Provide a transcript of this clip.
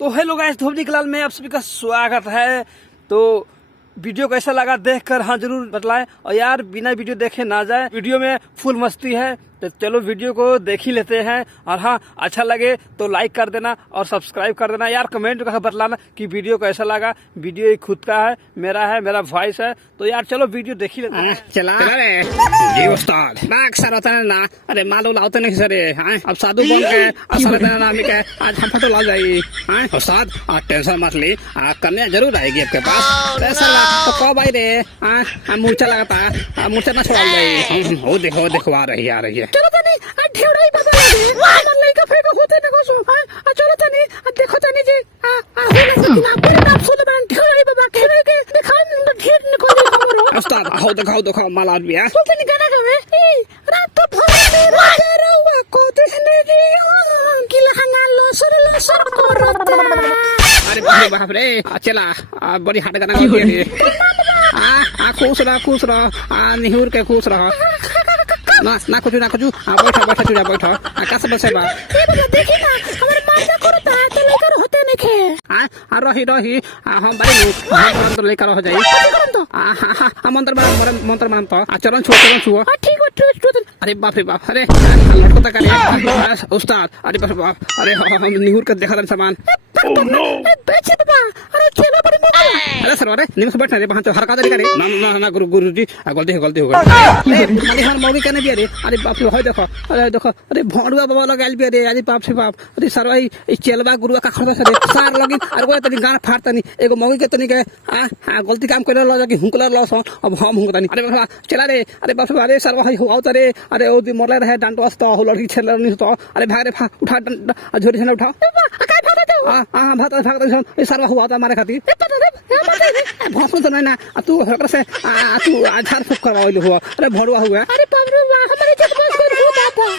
तो hello guys, धोबनी कलाल में आप सभी का स्वागत है। तो वीडियो कैसा लगा देखकर हाँ जरूर बतलाएं, और यार बिना वीडियो देखे ना जाए, वीडियो में फुल मस्ती है। तो चलो वीडियो को देख ही लेते हैं, और हाँ अच्छा लगे तो लाइक कर देना और सब्सक्राइब कर देना। यार कमेंट का बतलाना कि वीडियो कैसा लगा। वीडियो ही खुद का है, मेरा वॉइस है। तो यार चलो वीडियो देख ही लेते हैं। चला रे जी उस्ताद बाग सर होता है ना। अरे मालू लाते नहीं सर अब साधु बन के असर नाम के आज हम तो ला जाएगी उस्ताद। टेंशन मत ली, कन्या जरूर आएगी आपके पास। तो कब आई रे मूर्छा लगाता है, मूर्छा ना छोड़ जाएगी। हो देखो आ रही है। चलो तनी ढेवड़ाई बदल दे मन लइका फेको होते न कोसो। चलो तनी देखो तनी जी हो ना पर आप सुन बन ढेवड़ाई बाबा खेले के दिखा ढेर न को हमरो उस्ताद। आओ दिखाओ माल आदमी है। सुन तनी गाना गावे रात तो भर राजा रहुआ को देखने की गिला ना लोसर करता। अरे बाप रे चला बड़ी हाथ गाना गा दिया। खुश रह निहुर के खुश रह ना कुछ बैठो कैसे बसे बा देखी ना हमर माता करता है तो लेकर होते नहीं खे रही हम बारी हम तो लेकर हो जाई तो मंत्र मान तो चरण छुओ ठीक। अरे बाप रे बाप, अरे लटको तक करे उस्ताद। अरे बाप रे बाप, अरे हम निहुर के देखा सामान। अरे चलो अरे सर अरे निम्स बैठना रे वहां हरका दे करे ना गुरुजी गलती हो गई। माली हमार मौगी कने भी रे। अरे बाप रे होय देखो अरे भोंडुआ बाबा लगाइल भी रे। अरे बाप से बाप, अरे सर भाई ई चलबा गुरुआ का खड़े रे सार लगी। अरे कोई तनी गान फाड़ तनी एगो मौगी के तनी के गलती काम करे ल कि हुंकला लस अब हम हुंकतानी। अरे बाप चला रे। अरे बाप अरे सर भाई हो तरे। अरे ओ दी मरले रहे डांटो अस्ता हो लड़की छेल नहीं तो। अरे भाग रे उठा झोरी से उठा भाग ए सरवा हुआ था हमारे खातिर भौंकू तो नहीं ना तू होकर से तू झाड़ फूक करवाइल हुआ। अरे भड़ुआ हुआ। अरे